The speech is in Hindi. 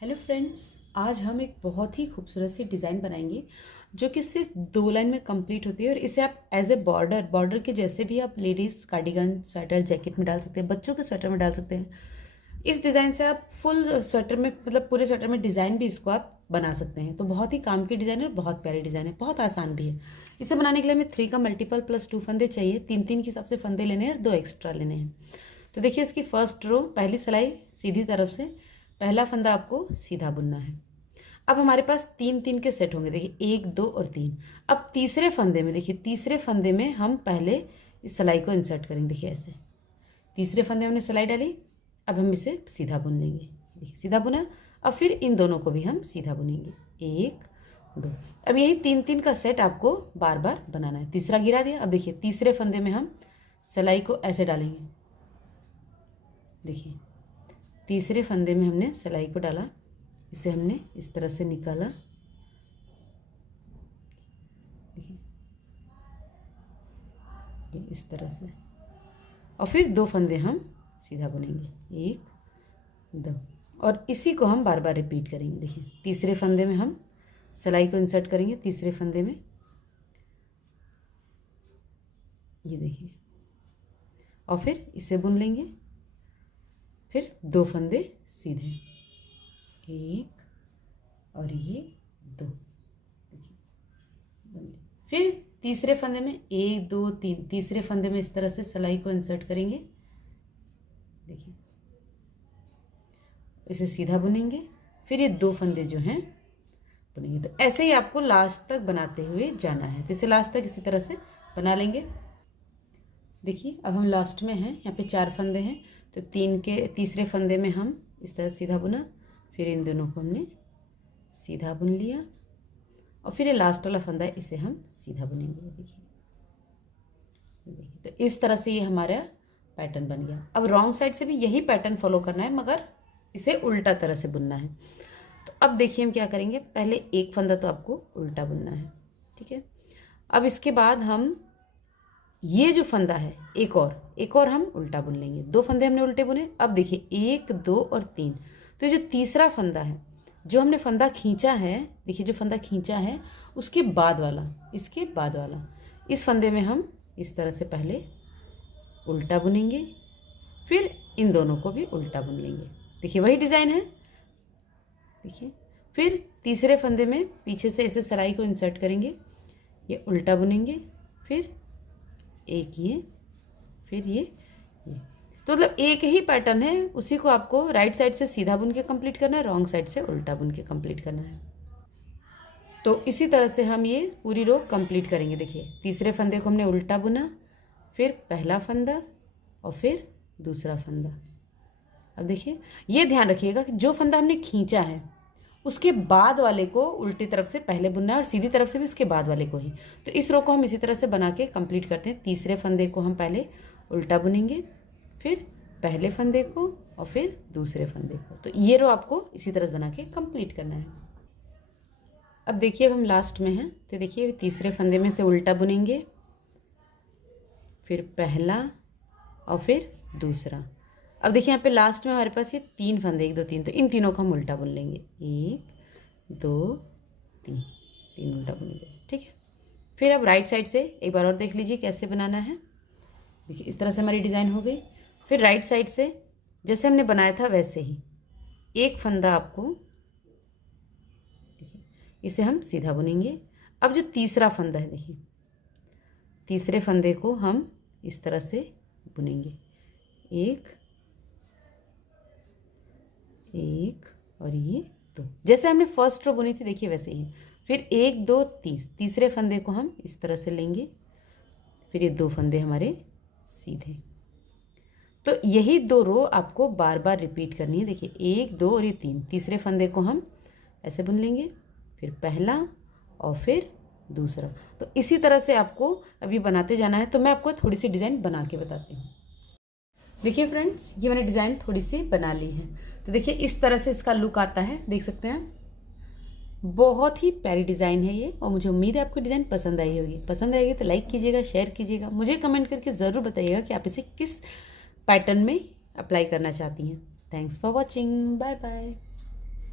हेलो फ्रेंड्स, आज हम एक बहुत ही खूबसूरत सी डिज़ाइन बनाएंगे जो कि सिर्फ 2 लाइन में कंप्लीट होती है। और इसे आप एज ए बॉर्डर के जैसे भी आप लेडीज़ कार्डिगन, स्वेटर, जैकेट में डाल सकते हैं, बच्चों के स्वेटर में डाल सकते हैं। इस डिज़ाइन से आप फुल स्वेटर में, मतलब पूरे स्वेटर में डिज़ाइन भी इसको आप बना सकते हैं। तो बहुत ही काम की डिज़ाइन है और बहुत प्यारी डिज़ाइन है, बहुत आसान भी है। इसे बनाने के लिए हमें 3 का मल्टीपल प्लस 2 फंदे चाहिए। 3-3 के हिसाब से फंदे लेने हैं और 2 एक्स्ट्रा लेने हैं। तो देखिए, इसकी फर्स्ट रो, पहली सिलाई सीधी तरफ से पहला फंदा आपको सीधा बुनना है। अब हमारे पास 3-3 के सेट होंगे। देखिए 1, 2 और 3। अब तीसरे फंदे में, देखिए तीसरे फंदे में हम पहले इस सिलाई को इंसर्ट करेंगे। देखिए ऐसे तीसरे फंदे में हमने सिलाई डाली। अब हम इसे सीधा बुन लेंगे। देखिए सीधा बुना। अब फिर इन दोनों को भी हम सीधा बुनेंगे। 1, 2। अब यही 3-3 का सेट आपको बार बार बनाना है। तीसरा गिरा दिया। अब देखिए तीसरे फंदे में हम सिलाई को ऐसे डालेंगे। देखिए तीसरे फंदे में हमने सिलाई को डाला, इसे हमने इस तरह से निकाला। देखिए इस तरह से। और फिर 2 फंदे हम सीधा बुनेंगे। 1, 2। और इसी को हम बार बार रिपीट करेंगे। देखिए तीसरे फंदे में हम सिलाई को इंसर्ट करेंगे, तीसरे फंदे में ये देखिए, और फिर इसे बुन लेंगे। फिर 2 फंदे सीधे, 1 और ये 2। देखिए फिर तीसरे फंदे में 1, 2, 3। तीसरे फंदे में इस तरह से सिलाई को इंसर्ट करेंगे। देखिए इसे सीधा बुनेंगे। फिर ये 2 फंदे जो हैं बुनेंगे। तो ऐसे ही आपको लास्ट तक बनाते हुए जाना है। तो इसे लास्ट तक इसी तरह से बना लेंगे। देखिए अब हम लास्ट में हैं। यहाँ पे 4 फंदे हैं। तो 3 के तीसरे फंदे में हम इस तरह सीधा बुना। फिर इन दोनों को हमने सीधा बुन लिया। और फिर ये लास्ट वाला फंदा है, इसे हम सीधा बुनेंगे। देखिए तो इस तरह से ये हमारा पैटर्न बन गया। अब रॉन्ग साइड से भी यही पैटर्न फॉलो करना है, मगर इसे उल्टा तरह से बुनना है। तो अब देखिए हम क्या करेंगे। पहले एक फंदा तो आपको उल्टा बुनना है, ठीक है। अब इसके बाद हम ये जो फंदा है एक और हम उल्टा बुन लेंगे। 2 फंदे हमने उल्टे बुने। अब देखिए 1, 2 और 3। तो ये जो तीसरा फंदा है, जो हमने फंदा खींचा है, देखिए जो फंदा खींचा है उसके बाद वाला, इसके बाद वाला, इस फंदे में हम इस तरह से पहले उल्टा बुनेंगे। फिर इन दोनों को भी उल्टा बुन लेंगे। देखिए वही डिज़ाइन है। देखिए फिर तीसरे फंदे में पीछे से ऐसे सिलाई को इंसर्ट करेंगे, ये उल्टा बुनेंगे। फिर एक ये, फिर ये। तो मतलब एक ही पैटर्न है, उसी को आपको राइट साइड से सीधा बुन के कंप्लीट करना है, रॉन्ग साइड से उल्टा बुन के कंप्लीट करना है। तो इसी तरह से हम ये पूरी रो कंप्लीट करेंगे। देखिए तीसरे फंदे को हमने उल्टा बुना, फिर पहला फंदा और फिर दूसरा फंदा। अब देखिए ये ध्यान रखिएगा कि जो फंदा हमने खींचा है उसके बाद वाले को उल्टी तरफ से पहले बुनना है और सीधी तरफ से भी उसके बाद वाले को ही। तो इस रो को हम इसी तरह से बना के कंप्लीट करते हैं। तीसरे फंदे को हम पहले उल्टा बुनेंगे, फिर पहले फंदे को और फिर दूसरे फंदे को। तो ये रो आपको इसी तरह से बना के कंप्लीट करना है। अब देखिए अब हम लास्ट में हैं। तो देखिए तीसरे फंदे में से उल्टा बुनेंगे, फिर पहला और फिर दूसरा। अब देखिए यहाँ पे लास्ट में हमारे पास ये 3 फंदे, 1, 2, 3। तो इन तीनों को हम उल्टा बुन लेंगे। 1, 2, 3 उल्टा बुनेंगे, ठीक है। फिर अब राइट साइड से एक बार और देख लीजिए कैसे बनाना है। देखिए इस तरह से हमारी डिज़ाइन हो गई। फिर राइट साइड से जैसे हमने बनाया था वैसे ही एक फंदा आपको, देखिए इसे हम सीधा बुनेंगे। अब जो तीसरा फंदा है, देखिए तीसरे फंदे को हम इस तरह से बुनेंगे। 1 और ये 2, जैसे हमने फर्स्ट रो बुनी थी देखिए वैसे ही। फिर 1, 2, 3। तीसरे फंदे को हम इस तरह से लेंगे। फिर ये 2 फंदे हमारे सीधे। तो यही 2 रो आपको बार बार रिपीट करनी है। देखिए 1, 2 और ये 3। तीसरे फंदे को हम ऐसे बुन लेंगे, फिर पहला और फिर दूसरा। तो इसी तरह से आपको अभी बनाते जाना है। तो मैं आपको थोड़ी सी डिज़ाइन बना के बताती हूँ। देखिए फ्रेंड्स, ये मैंने डिज़ाइन थोड़ी सी बना ली है। तो देखिए इस तरह से इसका लुक आता है, देख सकते हैं। बहुत ही प्यारी डिज़ाइन है ये, और मुझे उम्मीद है आपको डिज़ाइन पसंद आई होगी। पसंद आएगी तो लाइक कीजिएगा, शेयर कीजिएगा, मुझे कमेंट करके ज़रूर बताइएगा कि आप इसे किस पैटर्न में अप्लाई करना चाहती हैं। Thanks for watching, bye bye.